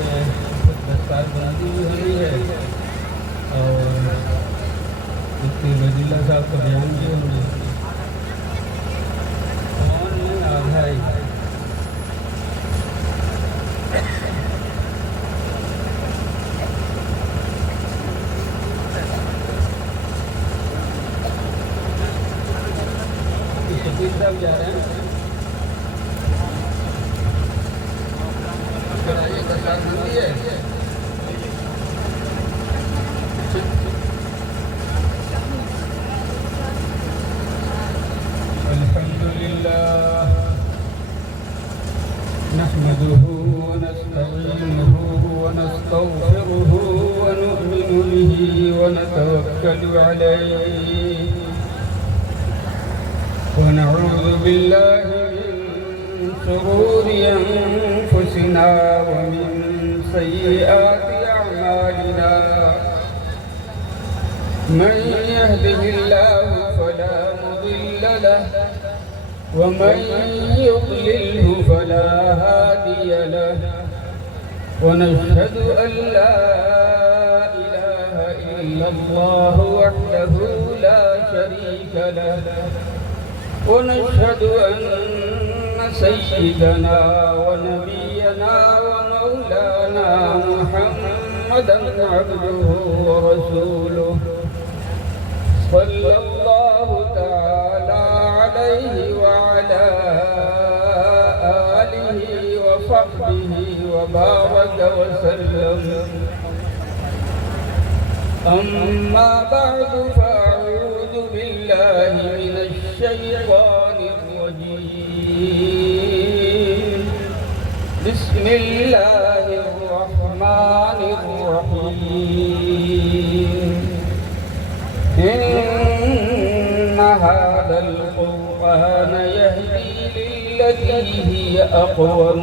पे दस्तार बंदी भी हुई है और इसके वजीला साहब का बयान भी होंगे। कौन में आधा ही शकील साहब जा रहे हैं। कराइए दस्तार बंदी है। अल्हम्दुलिल्लाह नहमदुहु व नस्तईनुहु व नस्तगफिरुहु व नु'मिनु बिही व नतवक्कलु अलैहि व नऊज़ु बिल्लाहि मिन शुरूरि अनफुसिना व मिन सय्यिआति अअमालिना मन यहदिहिल्लाहु फला मुदिल्ल लहु व मन युद्लिल्हु फला हादिय लहु व नशहदु अन ला इलाहा इल्लल्लाहु वहदहु ला शरीका लहु व नशहदु अन्न सय्यिदना व नबियना व मौलाना मुहम्मदन अब्दुहु व रसूलुहु सल्लल्लाहु तआला अलैहि व अला आलिहि व सहबिहि व बारक व सल्लम। अम्मा बअदु फअऊज़ु बिल्लाहि मिनश शैतानिर रजीम। बिस्मिल्लाहिर रहमानिर रहीम। इन्ना हाज़ल क़ुरआन यहदी लिल्लती हिय अक़वम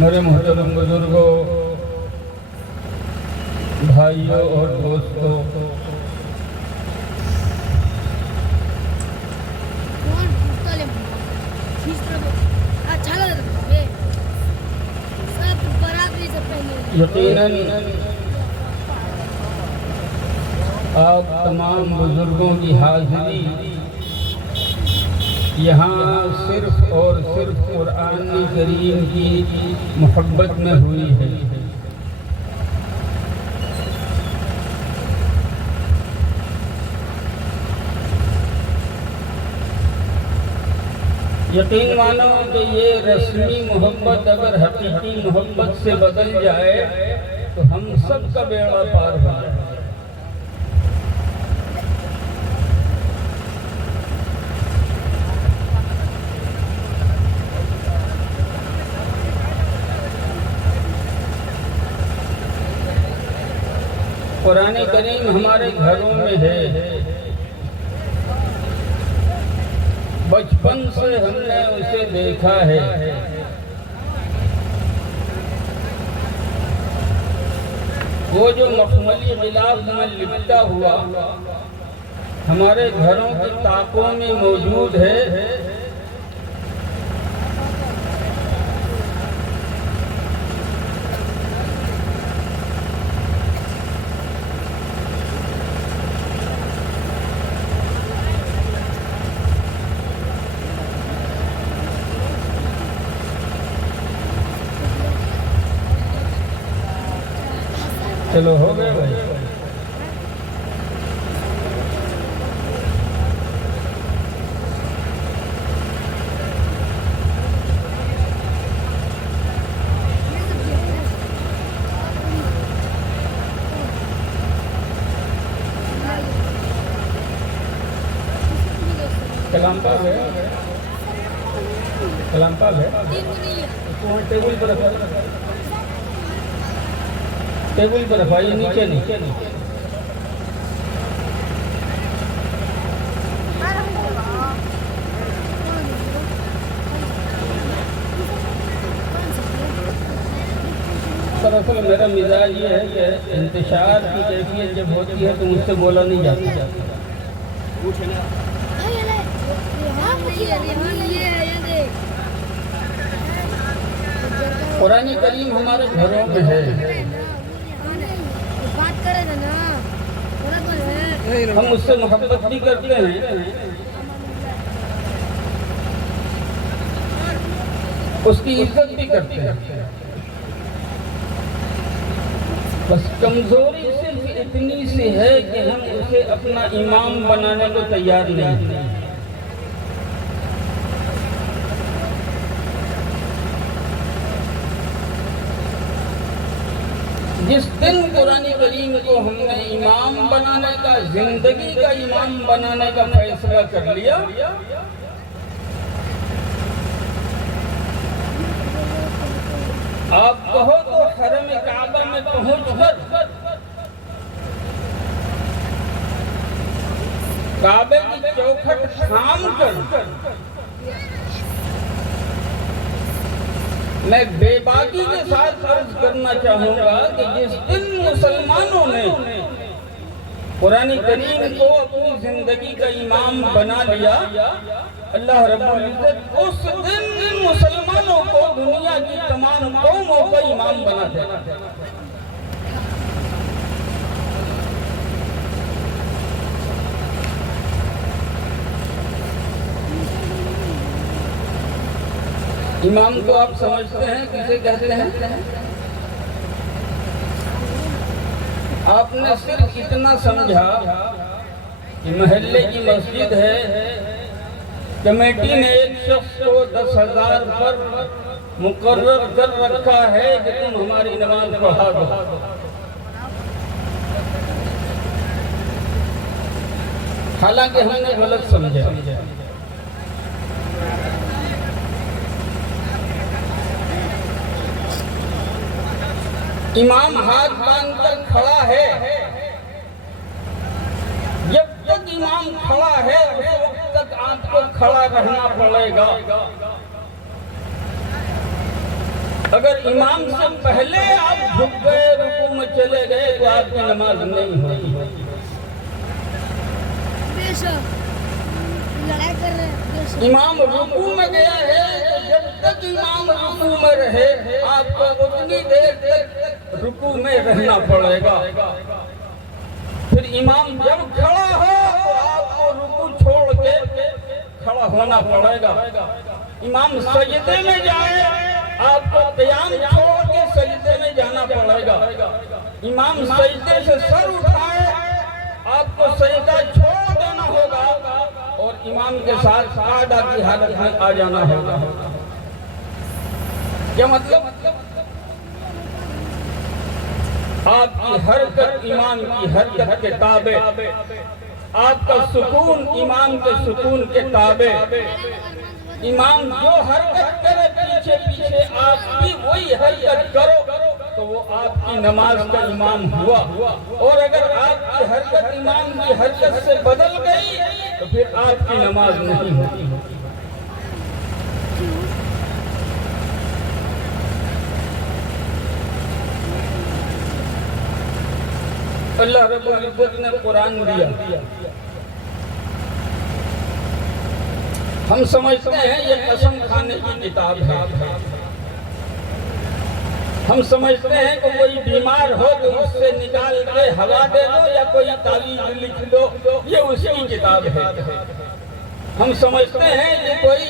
मेरे मोहतरम बुजुर्गों, भाइयों और दोस्तों, यकीनन आप तमाम बुजुर्गों की हाजिरी यहाँ सिर्फ और सिर्फ कुरान करीम की मोहब्बत में हुई है। यकीन मानो कि ये रस्मी मोहब्बत अगर हकीकी मोहब्बत से बदल जाए तो हम सब का बेड़ा पार हो जाए। कुरान करीम हमारे घरों में है। बचपन से हमने उसे देखा है। वो जो मखमली गिलाफ में लिपटा हुआ हमारे घरों की ताकों में मौजूद है। चलो हो गए भाई। कलाम पाक है, कलाम पाक है, तो टेबल पर रखा, टेबल पर रखा, ये नीचे नहीं। दरअसल मेरा मिजाज ये है कि इंतशार की कैफियत जब होती है तो मुझसे बोला नहीं जाता। कुरान करीम हमारे घरों में है, हम उससे मोहब्बत भी करते हैं, उसकी इज्जत भी करते हैं। बस कमजोरी सिर्फ इतनी सी है कि हम उसे अपना इमाम बनाने को तैयार नहीं हैं। जिस दिन कुरान करीम को हमने इमाम बनाने का, जिंदगी का इमाम बनाने का फैसला कर लिया, आप कहो तो हरम काबा में पहुंचकर काबे की चौखट थाम कर मैं बेबाकी के साथ अर्ज करना चाहूंगा कि जिस दिन मुसलमानों ने कुरान करीम को अपनी जिंदगी का इमाम बना लिया, अल्लाह रब्बुल इज्जत उस दिन मुसलमानों को दुनिया की तमाम कौमों का इमाम बना देगा। इमाम तो आप समझते हैं किसे कहते हैं? आपने सिर्फ इतना समझा कि महल्ले की मस्जिद है, कमेटी ने एक शख्स को 10,000 पर मुकर्रर कर रखा है कि तुम हमारी नमाज पढ़ा दो। हालांकि हमने गलत समझा। इमाम हाथ बांधकर खड़ा है, जब तक इमाम खड़ा है उस वक्त तक आपको खड़ा रहना पड़ेगा। अगर इमाम से पहले आप झुक गए, रुकू में चले गए तो आपकी नमाज नहीं होगी। इमाम रुकू में गया है तो जब तक इमाम रुकू में रहे आपको उतनी देर तक रुकू में रहना पड़ेगा। फिर इमाम जब खड़ा हो तो आपको रुकू छोड़ के खड़ा होना पड़ेगा। इमाम सजदे में जाए आपको क़याम छोड़ के सजदे में जाना पड़ेगा। इमाम सजदे से सर उठाए आपको सजदा छोड़ देना होगा और इमाम के साथ कायदा की हालत में आ जाना होगा। क्या मतलब? आपकी हरकत इमाम की हरकत के ताबे, आपका सुकून इमाम के सुकून के ताबे। इमाम जो हरकत करे पीछे पीछे आप भी वही हरकत करो तो वो आपकी नमाज का इमाम हुआ। और अगर आपकी हरकत इमाम की हरकत से बदल गई तो फिर आपकी नमाज नहीं होती। अल्लाह रब्बुल इज्जत ने कुरान दिया, हम समझते हैं ये कसम खाने की किताब है। हम समझते हैं कि कोई बीमार हो तो उससे निकाल के हवा दे दो या कोई तावीज़ लिख दो, ये उसकी किताब है। हम समझते हैं कि कोई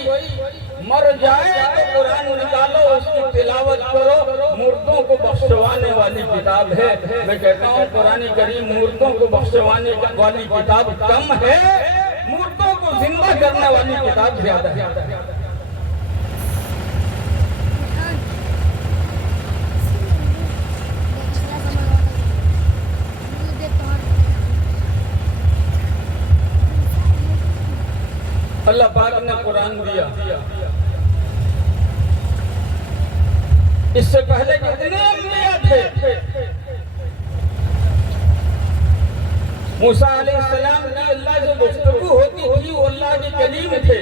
मर जाए तो कुरान निकालो, उसकी तिलावत करो, मुर्दों को बख्शवाने वाली किताब है। मैं कहता हूँ कुरान करीम मुर्दों को बख्शवाने वाली किताब कम है, मुर्दों को जिंदा करने वाली किताब ज्यादा है। अल्लाह पाक ने कुरान दिया, इससे पहले कितने अंबिया थे। मूसा अलैहिस्सलाम की अल्लाह से गुफ्तगू होती थी, वो अल्लाह के कलीम थे।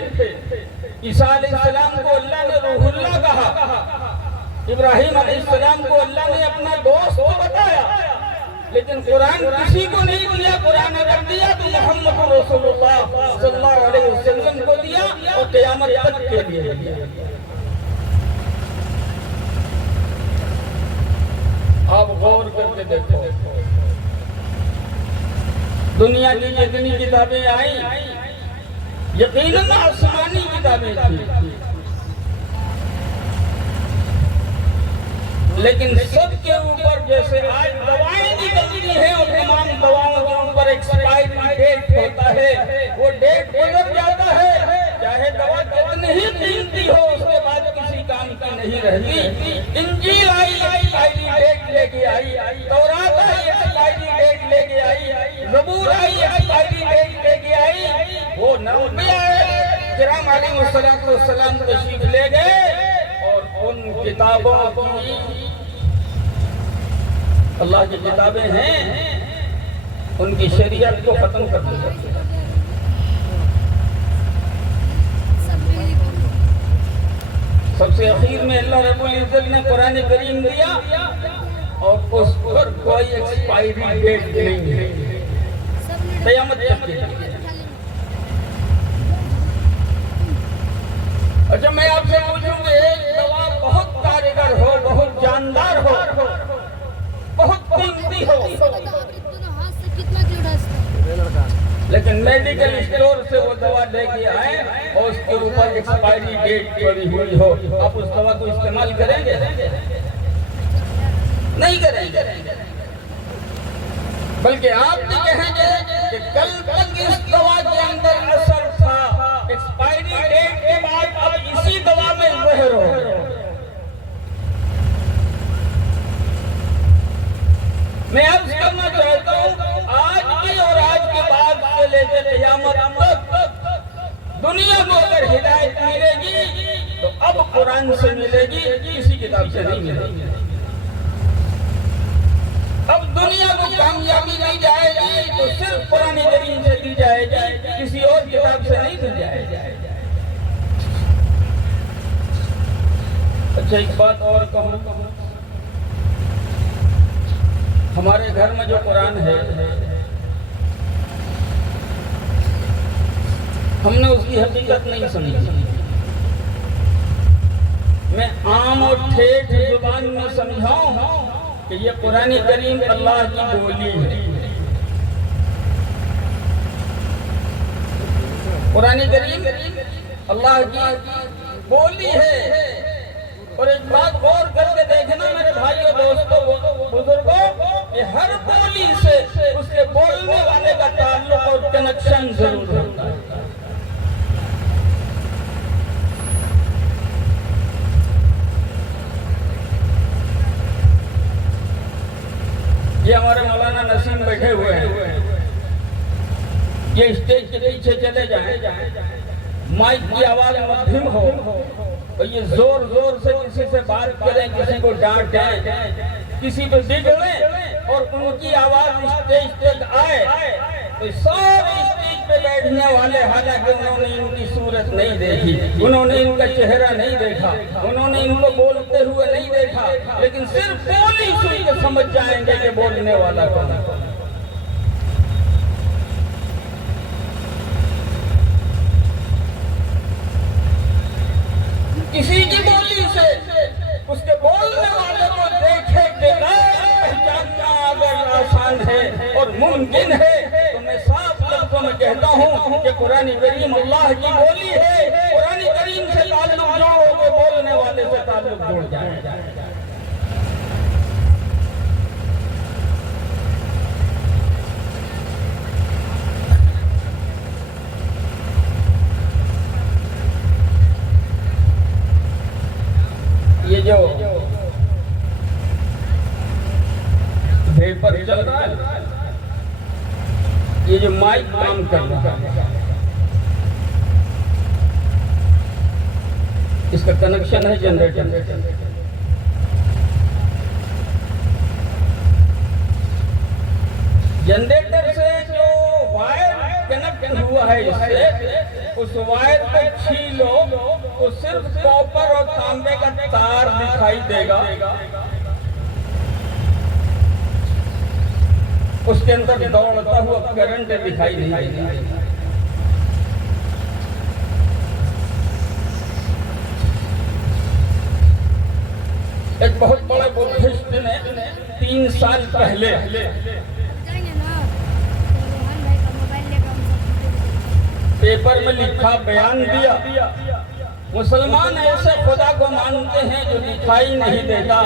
ईसा अलैहिस्सलाम को अल्लाह ने रूहुल्लाह कहा, इब्राहिम अलैहिस्सलाम को अल्लाह ने अपना दोस्त बताया। लेकिन कुरान किसी को नहीं दिया, कुरान अगर दिया तो मोहम्मद रसूलुल्लाह सल्लल्लाहु अलैहि वसल्लम को दिया और क़यामत तक के लिए दिया। आप गौर करके देखो, दुनिया की जितनी किताबें आई यकीनन आसमानी किताबें थी, लेकिन सबके ऊपर जैसे आज दवाएं निकलती हैं और तमाम दवाओं के ऊपर एक्सपायरी डेट होता है, वो डेट गुजर जाता है। चाहे दवा कितनी ही कीमती हो, उसके बाद किसी काम की नहीं रहती। इंजील आई एक्सपायरी डेट लेके आई, तौरात आई एक्सपायरी डेट लेके आई, ज़बूर आई एक्सपायरी डेट लेके आई। वो नबिया किराम अलैहिस्सलाम तशरीफ ले गए और उन किताबों की, अल्लाह की किताबें हैं, उनकी शरीयत को खत्म कर दिया। सबसे आखिर में अल्लाह रब्बुल इज्जत ने कुरान करीम दिया और उस पर कोई एक्सपायरी डेट नहीं है, क़यामत तक। अच्छा, मैं आपसे पूछूंगा, एक दवा बहुत कारगर हो, बहुत जानदार हो, बहुत कीमती हो, लेकिन मेडिकल स्टोर से वो दवा लेके आए और उसके ऊपर एक्सपायरी डेट पड़ी हुई हो, आप उस दवा को इस्तेमाल करेंगे? नहीं करेंगे, बल्कि आप भी कहेंगे कि कल तक इस दवा के अंदर असर था, एक्सपायरी डेट के बाद अब इसी दवा में जहर हो। मैं अर्ज करना चाहता हूँ, आज की और आज के बाद से लेकर क़यामत तक दुनिया को अगर हिदायत मिलेगी तो अब कुरान से मिलेगी, किसी किताब से नहीं मिलेगी। अब दुनिया को कामयाबी दी जाएगी तो सिर्फ कुरान करीम से दी जाएगी, किसी और किताब से नहीं दी जाएगी। अच्छा, एक बात और कहूँ, हमारे घर में जो कुरान है, हमने उसकी हकीकत नहीं समझी। मैं आम और ठेठ जुबान में समझाऊं कि ये कुरान करीम अल्लाह की बोली है। कुरान करीम अल्लाह की बोली है। और एक बात गौर करके देखना मेरे भाइयों, दोस्तों, बुजुर्गों, कि हर बोली से उसके बोलने वाले का ताल्लुक और कनेक्शन जरूर होता है। ये हमारे मौलाना नसीम बैठे हुए हैं, ये स्टेज के पीछे चले जाएं, माइक की आवाज मध्यम हो और ये जोर जोर से किसी से बात करें, किसी को डांटें, किसी पे बिगड़े और उनकी आवाज स्टेज तक आए तो सारे स्टेज पे बैठने वाले, हालांकि उन्होंने इनकी सूरत नहीं देखी, उन्होंने इनका चेहरा नहीं देखा, उन्होंने इनको बोलते हुए नहीं देखा, लेकिन सिर्फ बोली सुन के समझ जाएंगे कि बोलने वाला कौन है। किसी की बोली से उसके बोलने वाले को देखे पहचानना अगर आसान है और मुमकिन है तो मैं साफ लफ्जों में कहता हूँ कि कुरान करीम अल्लाह की बोली है, कुरान करीम से ताल्लुक जोड़ोगे बोलने वाले से ताल्लुक जुड़ जाएगा। ये जो पेपर चल रहा है, ये जो माइक काम कर रहा है, इसका कनेक्शन है जनरेटर। जनरेटर से जो वायर कनेक्ट हुआ है इससे, उस वायर को छीलो तो सिर्फ कॉपर और तांबे का तार दिखाई देगा, उसके अंदर दौड़ता हुआ करंट दिखाई नहीं देगा। एक बहुत बड़े बुद्धिस्ट ने 3 साल पहले पेपर में लिखा बयान दिया, मुसलमान ऐसे खुदा को मानते हैं जो दिखाई नहीं देता,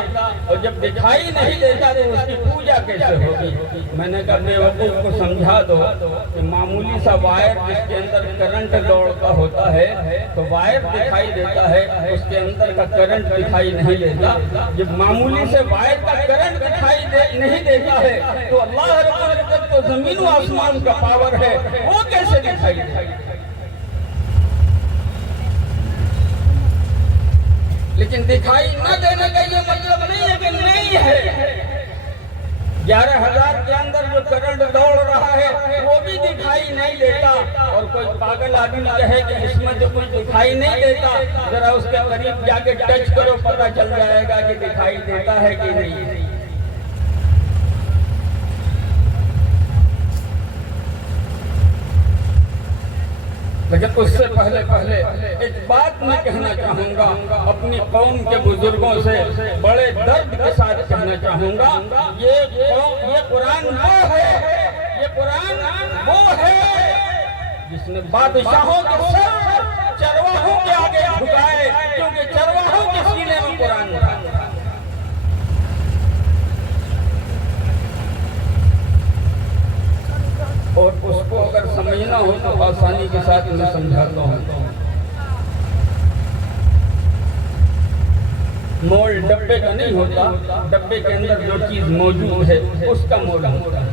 और जब दिखाई नहीं देता तो उसकी पूजा कैसे होगी। मैंने कहा बेवकूफ को समझा दो कि मामूली सा वायर जिसके अंदर करंट दौड़ता होता है, तो वायर दिखाई देता है, उसके अंदर का करंट दिखाई नहीं देता। जब मामूली से वायर का करंट दिखाई नहीं देता है तो अल्लाह रब्बुल इज्जत तो जमीन व आसमान का पावर है, वो कैसे दिखाई देता। लेकिन दिखाई न देने का ये मतलब नहीं है कि नहीं है। 11,000 के अंदर जो करंट दौड़ रहा है वो भी दिखाई नहीं देता, और कोई पागल आदमी कहे कि इसमें जो कुछ दिखाई नहीं देता, जरा उसके करीब जाके टच करो, पता चल जाएगा कि दिखाई देता है कि नहीं। लेकिन उससे पहले एक बात मैं कहना चाहूँगा, अपनी कौम के बुजुर्गों से बड़े दर्द के साथ कहना चाहूँगा, ये कुरान वो है, ये कुरान वो है जिसने बादशाहों के सर चरवाहों के आगे झुकाए, क्योंकि चरवाहों के सीने में कुरान था। और उसको अगर समझना हो तो आसानी के साथ मैं समझाता हूँ। मोल डब्बे का नहीं होता, डब्बे के अंदर जो चीज मौजूद है उसका मोल होता है।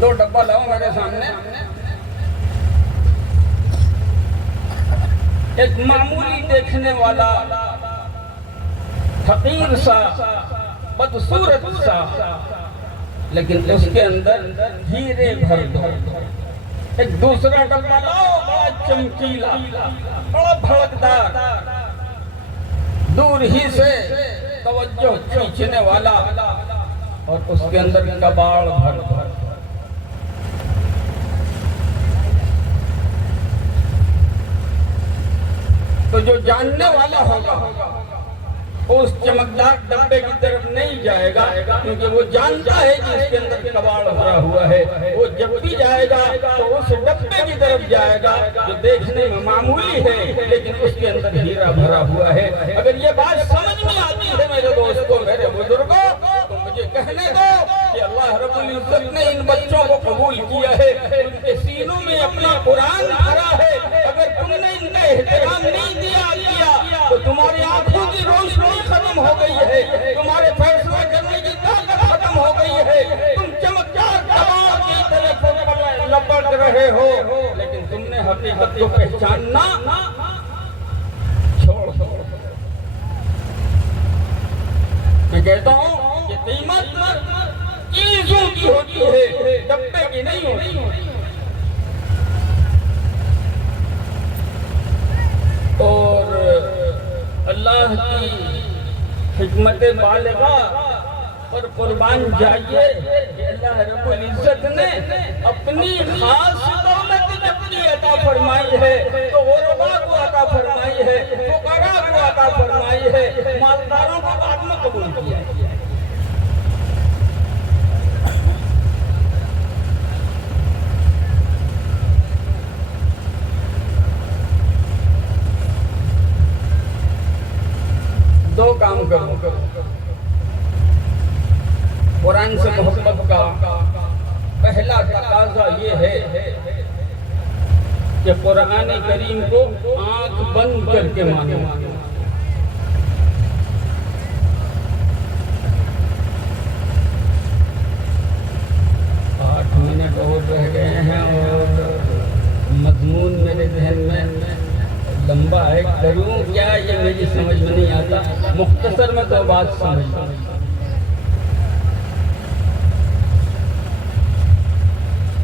दो डब्बा लाओ मेरे सामने, एक मामूली देखने वाला फकीर सा बदसूरत सा, लेकिन उसके अंदर हीरे भर दो। एक दूसरा डब्बा लाओ बड़ा चमकीला, बड़ा भड़कदार, दूर ही से तवज्जो खींचने वाला, और उसके अंदर कबाड़ भर भर। तो जो जानने वाला होगा उस चमकदार डब्बे की तरफ नहीं जाएगा, क्योंकि वो जानता है कि इसके अंदर कबाड़ भरा हुआ है। वो जब भी जाएगा तो उस डब्बे की तरफ जाएगा जो देखने में मामूली है, लेकिन उसके अंदर हीरा भरा हुआ है। अगर ये बात समझ में आती है मेरे दोस्तों, मेरे बुजुर्गों, तो मुझे कहने दो कि अल्लाह रब्बुल इज्जत ने इन बच्चों को कबूल किया है, उनके सीनों में अपना कुरान भरा है। अगर तुमने इनका एहतराम नहीं दिया तो तुम्हारी आंखों की रोशनी खत्म हो गई है, तुम्हारे फैसला करने की ताकत खत्म हो गई है। तुम चमकदार कबाड़ की तरह लपट रहे हो, लेकिन तुमने हकीकत को पहचानना छोड़ दो। मैं कहता हूँ कि कीमत चीजों की होती है, डब्बे की नहीं होती। और अल्लाह की हिकमत बालिगा पर कुर्बान जाइए कि अल्लाह रब्बुल इज्जत ने अपनी खास दौलत जब अता फरमाई है तो गुरबा को अता फरमाई है, फुकरा को अता फरमाई है, मालदारों को बाद में कबूल किया। कि कुरान करीम को आंख बंद करके मानो। 8 मिनट और रह गए हैं और मजमून मेरे जहन में लंबा है, करूं क्या ये मेरी समझ में नहीं आता। मुख्तसर में तो बात समझ।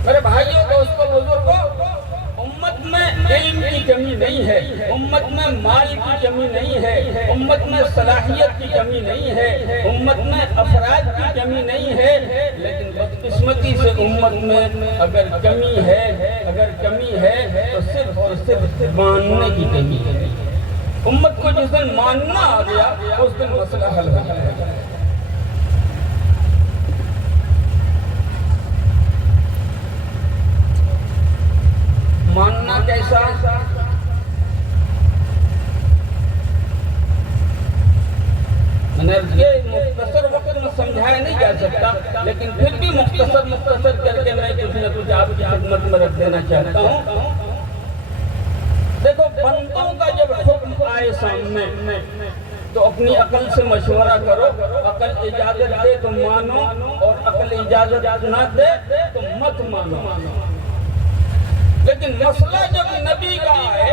मेरे भाइयों दोस्तों बुजुर्गों, उम्मत में इल्म की कमी नहीं है, उम्मत में माल की कमी नहीं है, उम्मत में सलाहियत की कमी नहीं है, उम्मत में अफराद की कमी नहीं है, लेकिन बदकिस्मती से उम्मत में अगर कमी है तो सिर्फ और सिर्फ मानने की कमी है। उम्मत को जिस दिन मानना आ गया उस दिन मसला हल हो जाएगा। मानना कैसा? मैंने ये मुख्तसर वक्त में समझाया नहीं जा सकता, लेकिन फिर भी मुख्तसर करके मैं कुछ न कुछ आपकी खिदमत में रख देना चाहता हूँ। देखो, बंदों का जब हुक्म आए सामने तो अपनी अकल से मशवरा करो। अकल इजाजत दे तो मानो और अकल इजाजत ना दे तो मत मानो। लेकिन मसला जब नबी का आए,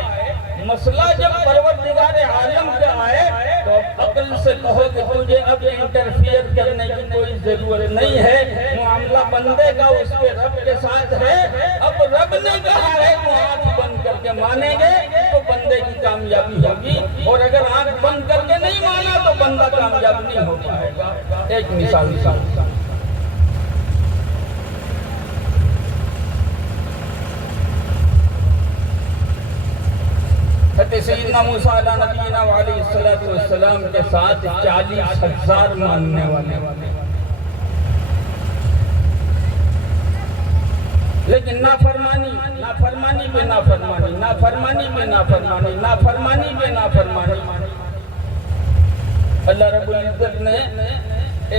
मसला जब परवरदिगारे आलम का आए तो अकल से कहो कि तुझे अब इंटरफियर करने की कोई जरूरत नहीं है, मामला बंदे का उसके रब के साथ है। अब रब ने कहा है वो आंख बंद करके मानेंगे तो बंदे की कामयाबी होगी, और अगर आंख बंद करके नहीं माना तो बंदा कामयाब नहीं हो पाएगा। एक मिसाल सैयदना मूसा नबीना अलैहिस्सलाम के साथ 40,000 मानने वाले, लेकिन नाफरमानी पे नाफरमानी। अल्लाह रब्बुल इज्जत ने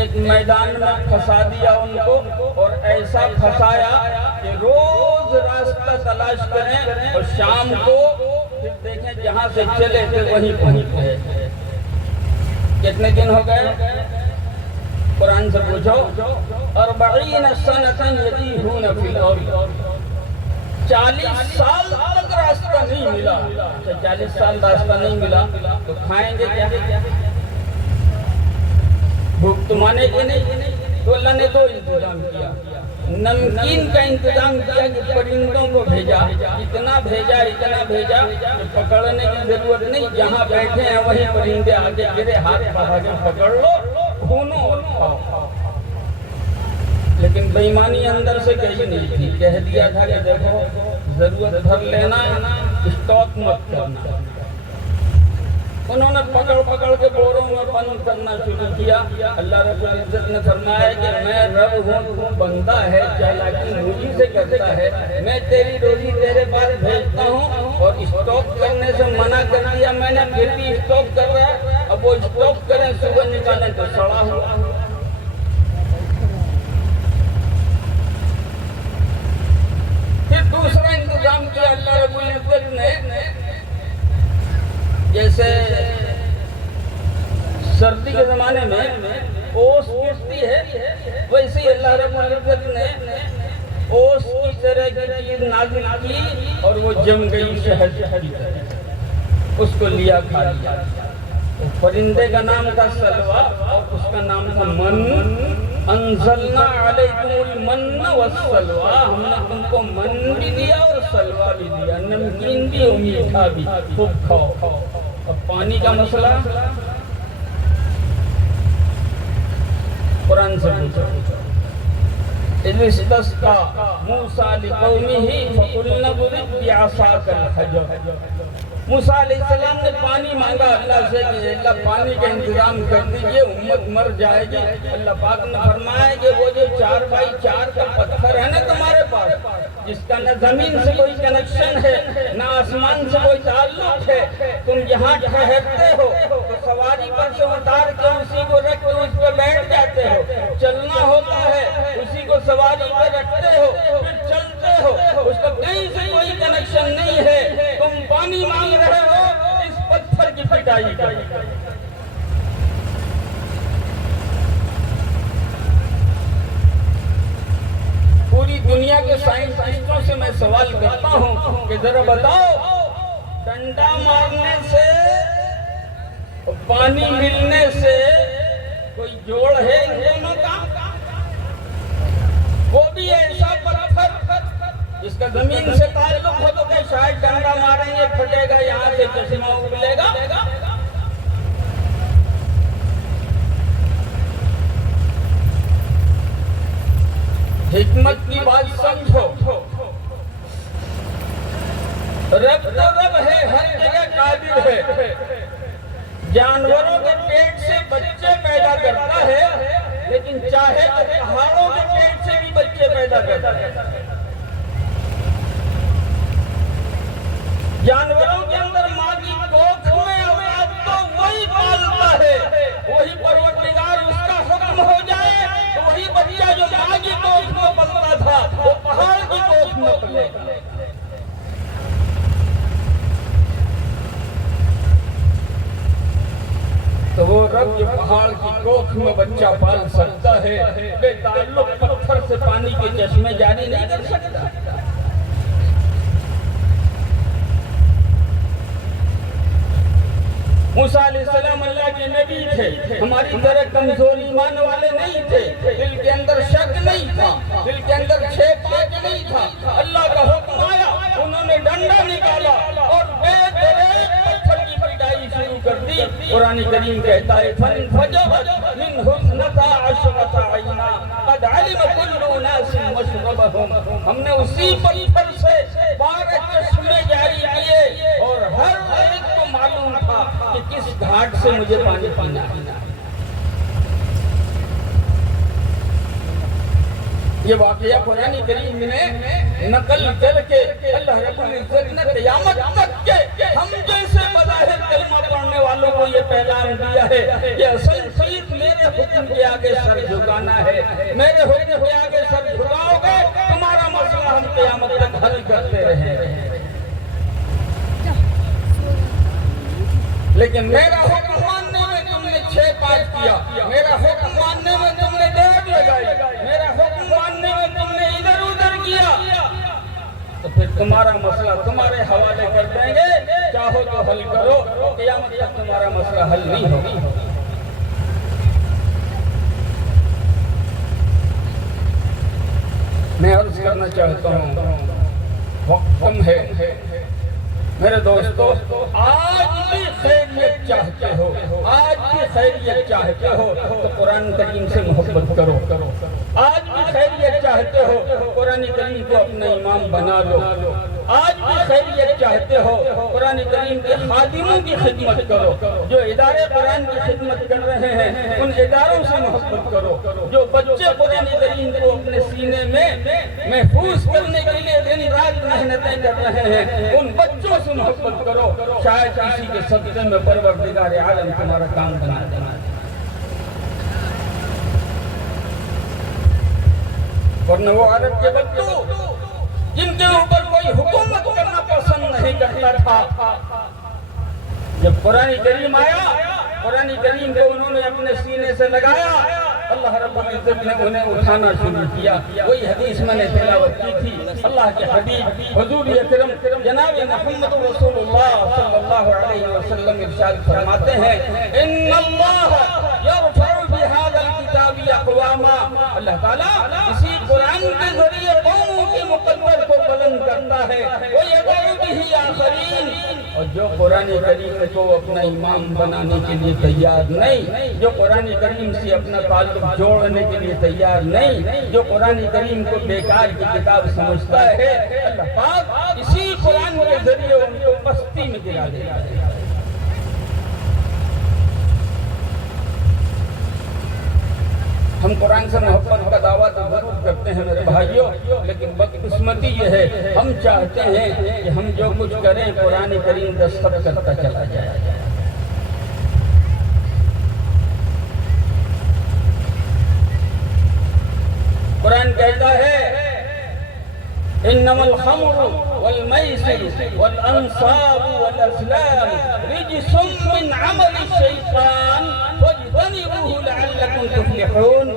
एक मैदान में फंसा दिया उनको, और ऐसा फंसाया कि रोज रास्ता तलाश करें और शाम को फिर देखें जहाँ से चले थे वहीं पहुँच गए। कितने दिन हो गए? कुरान से पूछो। और 40 साल तक रास्ता नहीं मिला। 40 साल रास्ता नहीं मिला तो खाएंगे क्या? भूख तो मानेगी नहीं। तो अल्लाह ने 2 इंतजाम किया। नमकीन का इंतजाम किया कि परिंदों को भेजा, इतना भेजा कि पकड़ने की जरूरत नहीं, जहाँ बैठे हैं वहीं परिंदे आगे गिरे, हाथ बढ़ा के पकड़ लो, खूनो और खाओ। लेकिन बेईमानी अंदर से कहीं नहीं थी। कह दिया था कि देखो जरूरत भर लेना, स्टॉक मत करना। उन्होंने पकड़ के बोरों में बंद करना शुरू किया। अल्लाह रब्बुल इज्जत ने फरमाया कि मैं रब हूँ, तू बंदा है, चालाकी मुझी से करता है। मैं तेरी रोजी तेरे पास भेजता हूँ, और स्टॉक करने से मना कर दिया मैंने, फिर भी स्टॉक कर रहा है। अब वो स्टॉक करें, सुबह निकालें तो सड़ा हुआ। फिर दूसरा इंतजाम किया अल्लाह रब्बुल इज्जत ने। जैसे सर्दी के जमाने में ओस गिरती है, वैसे ही अल्लाह रब्बुल इज्जत ने ओस की तरह की चीज नाज़िल की, और वो जम गई शहद की तरह। उसको लिया, खा लिया। तो परिंदे का नाम था सलवा और उसका नाम था मन। अंज़लना अलैकुमुल मन्न वस्सलवा, हमने तुमको मन भी दिया और सलवा भी दिया, नमकीन भी और मीठा भी, खूब खाओ। अब पानी का मसला कुरान से पूछो। इस्तस्का मूसा लिकौमिही फकुलना बुरिब बिअसाकल हजर। मूसा अलैहिस्सलाम ने पानी मांगा अल्लाह से कि अल्लाह पानी का इंतजाम कर दीजिए, उम्मत मर जाएगी। अल्लाह पाक ने फरमाया कि वो जो 4x4 का पत्थर है ना तुम्हारे पास, जिसका न जमीन से कोई कनेक्शन है न आसमान से कोई ताल्लुक है, तुम यहाँ ठहरते हो तो सवारी पर से उतार के उसी को रख के उस पर बैठ जाते हो, चलना होता है उसी को सवारी पर रखते हो, फिर चलते हो, उसका कहीं से कोई कनेक्शन नहीं है। पिटाई करो। पूरी दुनिया के साइंटिस्टों से मैं सवाल करता हूं कि जरा बताओ, डंडा मारने से पानी मिलने से कोई जोड़ है इन दोनों का? वो भी ऐसा पत्थर जिसका जमीन से ताल्लुक हो तो क्या शायद डंडा मारेंगे फटेगा, यहाँ से चश्मा उगलेगा? हिकमत की बात समझो, रब तो रब है, हर जगह काबिल है। जानवरों के पेट से बच्चे पैदा करता है, लेकिन चाहे तो पहाड़ों के पेट से भी बच्चे पैदा करता है। जानवरों के अंदर माँ की कोख में औलाद तो वही पालता है, वही परवरदिगार उसका हुक्म हो जाए तो वही बच्चा जो माँ की कोख में पलता था वो पहाड़ की कोख में पलेगा। तो वो रब जो पहाड़ की कोख में बच्चा पाल सकता है, बेताल्लुक पत्थर से पानी के चश्मे जारी नहीं कर सकता। मूसा अलैहिस्सलाम अल्लाह के नबी थे, हमारी तरह कमजोर ईमान वाले नहीं थे, दिल के अंदर शक नहीं था, दिल के अंदर छेपाक नहीं था। अल्लाह का हुक्म आया, उन्होंने डंडा निकाला और पत्थर की पिटाई शुरू कर दी। कुरान करीम कहता है फनफजरत मिन हुस्नता अशरता आइना कद अलिम कुल्लु नासिन मशरबहुम, हमने उसी पत्थर से 12 चश्मे जारी किए और हर एक को मालूम था कि किस घाट से मुझे पानी पीना है। ये वाकया कुरान करीम में नकल करके अल्लाह रब्बुल इज्जत ने क़यामत तक के हम जैसे बज़ाहिर कलमा पढ़ने वालों को ये पैगाम दिया है कि असल चीज मेरे हुक्म के आगे सर झुकाना है। मेरे हुक्म के आगे सर झुकाओगे तुम्हारा मसला हम क़यामत तक हल करते रहेंगे। लेकिन मेरा हुक्म मानने में तुमने 6-5 किया, मेरा हुक्म मानने में तुमने देर लगाई, मेरा हुक्म मानने में तुमने इधर उधर किया, तो फिर तुम्हारा मसला तुम्हारे हवाले कर देंगे, चाहो तो हल करो, क़यामत तक तुम्हारा मसला हल नहीं होगा। मैं अर्ज करना चाहता हूँ, वक्त कम है मेरे दोस्तों, आज भी खैरियत चाहते हो, आज भी खैरियत चाहते हो तो कुरान करीम से मोहब्बत करो। आज भी खैरियत चाहते हो कुरान करीम को अपना इमाम बना लो। आज भी खैरियत चाहते हो कुरान करीम के खादिमों की खिदमत करो। जो इदारे कुरान की खिदमत कर रहे हैं उन इदारों से मोहब्बत करो। जो बच्चे कुरान करीम को अपने सीने में महफूज करने के लिए दिन रात मेहनतें कर रहे हैं उन बच्चों से मोहब्बत करो। शायद किसी के सदक़े में परवरदिगार आलम तुम्हारा काम बना देना। वरना वो अरब के बच्चों जिनके ऊपर कोई हुकूमत करना पसंद नहीं करता था, जब कुरान करीम आया, कुरान करीम को उन्होंने अपने सीने से लगाया, अल्लाह रब्बुल इज्जत ने उन्हें उठाना शुरू किया। वही हदीस मैंने तिलावत की थी। अल्लाह के हबीब हुजूर अकरम जनाब मुहम्मद रसूलुल्लाह सल्लल्लाहु अलैहि वसल्लम इरशाद फरमाते हैं, इन्नल्लाह यरफउ बिहादल किताबी अक़वामा, अल्लाह ताला इसी कुरान के जरिए कौमों के मुकद्दर को बुलंद करता है। वो यदउ बिही आखरीन, और जो कुरान करीम को अपना इमाम बनाने के लिए तैयार नहीं, जो कुरान करीम से अपना ताल्लुक जोड़ने के लिए तैयार नहीं, जो कुरान करीम को बेकार की किताब समझता है, अल्लाह पाक इसी कुरान के जरिए उनको पस्ती में गिरा देता है। हम कुरान से मोहब्बत का दावा तो जरूर करते हैं मेरे भाइयों, लेकिन बदकिस्मती ये है हम चाहते हैं कि हम जो कुछ करें कुरान करीम दस्तक करता चला जाए। कुरान कहता है इन्नमल खम्रु वल मैसिर वल अंसाब वल अज़लाम रिजसुम मिन अमलि शैतान फज्तनिबूहु लअल्लकुम तुफ्लिहून।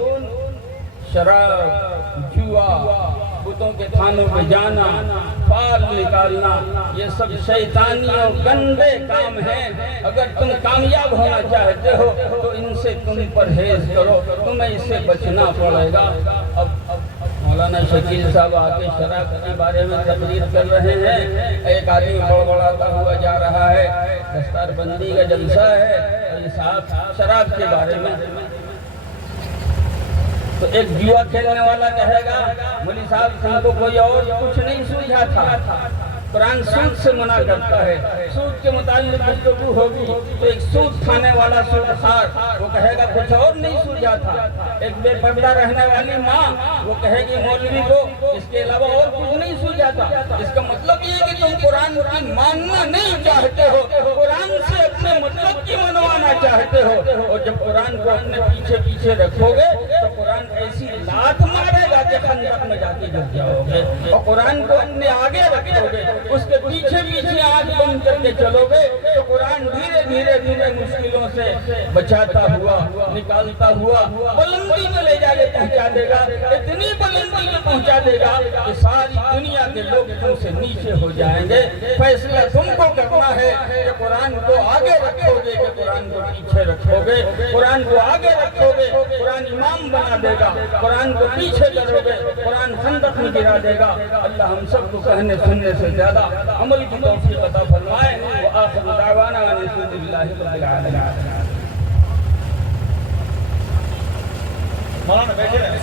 शराब, जुआ, बुतों के थानों में जाना, पाल निकालना, ये सब शैतानी और गंदे काम हैं। अगर तुम कामयाब होना चाहते हो तो इनसे तुम परहेज करो, तुम्हें इससे बचना पड़ेगा। अब मौलाना शकील साहब आके शराब के बारे में तकरीर कर रहे हैं। एक आदमी बड़बड़ाता हुआ जा रहा है, दस्तारबंदी का जलसा है और ये साहब शराब के बारे में। तो एक जुआ खेलने वाला कहेगा, मौलवी साहब तुमको कोई और कुछ नहीं सूझा था, कुरान सूद से मना करता है, सूद के मुताबिक गुफ्तगू होगी। तो एक सूद खाने वाला सूदखार वो कहेगा कुछ और नहीं सूझा था। एक बेपर्दा रहने वाली माँ वो कहेगी मौलवी को इसके अलावा और कुछ नहीं सूझा था। इसका मतलब ये कि तुम कुरान की मानना नहीं चाहते हो, कुरान से अपने मतलब की मनवाना चाहते हो। और जब कुरान को अपने पीछे पीछे रखोगे तो कुरान ऐसी लात मारेगा कि खंदक में जाके गिर जाओगे। और कुरान को अपने आगे रखोगे, उसके पीछे पीछे आंख बंद करके चलोगे तो कुरान धीरे धीरे धीरे मुश्किलों से बचाता हुआ, निकालता हुआ बुलंदी में ले जाके पहुंचा देगा। इतनी बुलंदी में पहुंचा देगा कि सारी दुनिया के लोग तुमसे नीचे हो जाएंगे। फैसला तुमको करना है कि कुरान को आगे रखोगे कि कुरान को पीछे रखोगे। कुरान को आगे रखोगे, कुरान इमाम बना देगा, कुरान को पीछे करोगे, कुरान खंदक में गिरा देगा। अल्लाह हम सबको कहने सुनने से ज्यादा अमल की तौफीक अता फरमाए। व आखिरु दावाना अल्हम्दुलिल्लाहि रब्बिल आलमीन। मौलाना बैठे रहे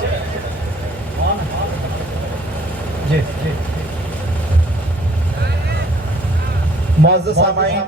जी। मुअज़्ज़ज़ सामाईन,